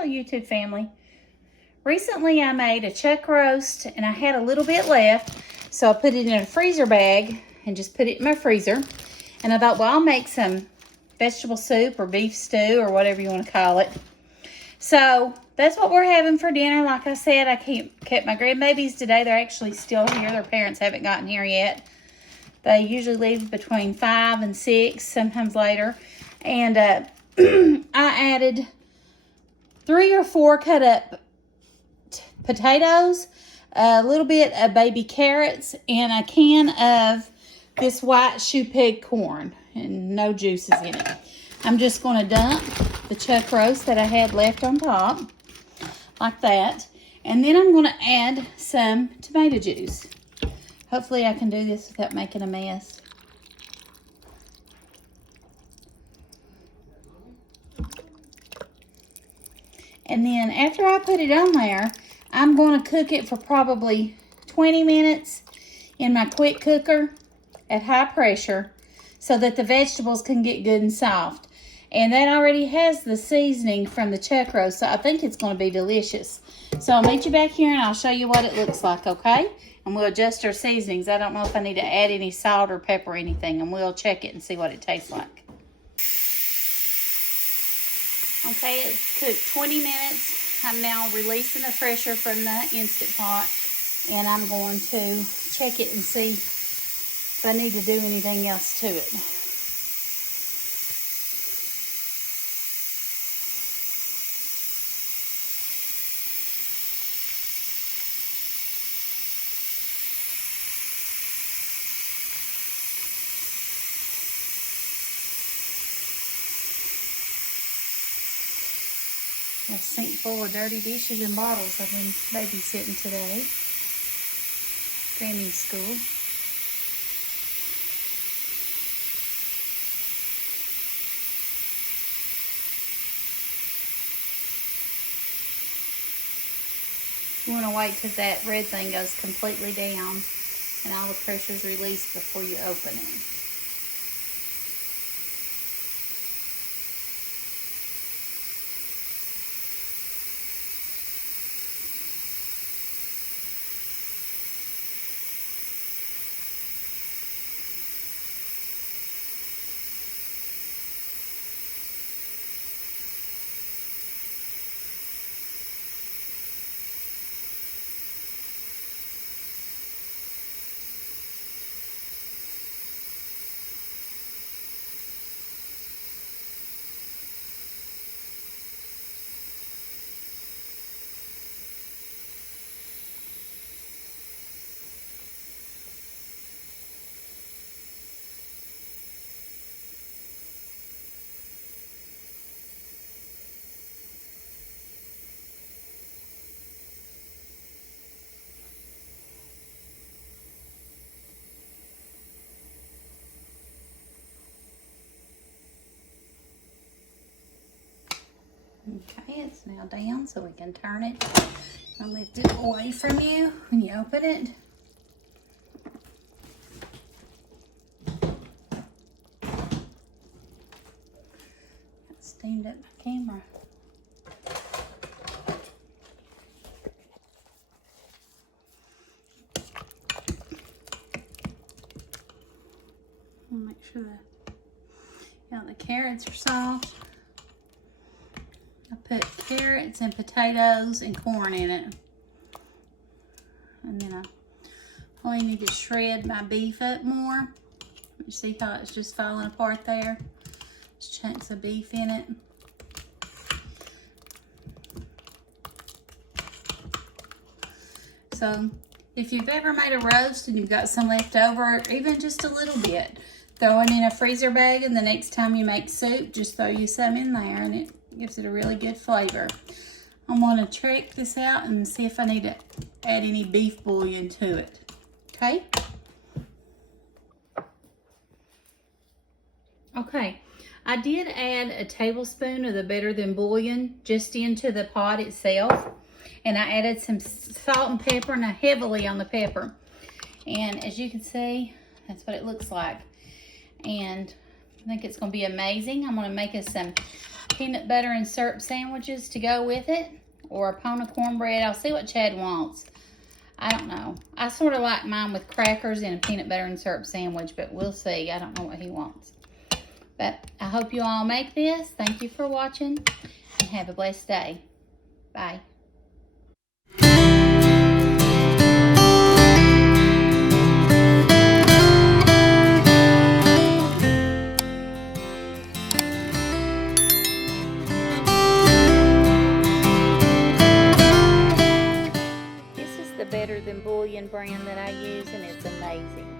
Hello YouTube family. Recently I made a chuck roast and I had a little bit left, so I put it in a freezer bag and just put it in my freezer. And I thought, well, I'll make some vegetable soup or beef stew or whatever you want to call it. So that's what we're having for dinner. Like I said, I kept my grandbabies today. They're actually still here. Their parents haven't gotten here yet. They usually leave between 5 and 6, sometimes later. And I added 3 or 4 cut up potatoes, a little bit of baby carrots, and a can of this white choux peg corn, and no juices in it. I'm just going to dump the chuck roast that I had left on top, like that. And then I'm going to add some tomato juice. Hopefully I can do this without making a mess. And then after I put it on there, I'm going to cook it for probably 20 minutes in my quick cooker at high pressure so that the vegetables can get good and soft. And that already has the seasoning from the chuck roast, so I think it's going to be delicious. So I'll meet you back here and I'll show you what it looks like, okay? And we'll adjust our seasonings. I don't know if I need to add any salt or pepper or anything, and we'll check it and see what it tastes like. Okay, it's cooked 20 minutes. I'm now releasing the pressure from the Instant Pot, and I'm going to check it and see if I need to do anything else to it. A sink full of dirty dishes and bottles. I've been babysitting today. Grammy's school. You want to wait till that red thing goes completely down and all the pressure's released before you open it. Okay, it's now down, so we can turn it and lift it away from you when you open it. I steamed up my camera. I'll make sure that the carrots are soft. I put carrots and potatoes and corn in it. And then I only need to shred my beef up more. You see how it's just falling apart there? There's chunks of beef in it. So if you've ever made a roast and you've got some left over, even just a little bit, throw it in a freezer bag, and the next time you make soup, just throw you some in there, and it gives it a really good flavor. I'm going to check this out and see if I need to add any beef bouillon to it. Okay? Okay, I did add a tablespoon of the Better Than bouillon just into the pot itself. And I added some salt and pepper, and heavily on the pepper. And as you can see, that's what it looks like. And I think it's going to be amazing. I'm going to make us some peanut butter and syrup sandwiches to go with it, or a pound of cornbread. I'll see what Chad wants. I don't know. I sort of like mine with crackers and a peanut butter and syrup sandwich, but we'll see. I don't know what he wants. But I hope you all make this. Thank you for watching, and have a blessed day. Bye. This is the Better Than Buillion brand that I use, and it's amazing.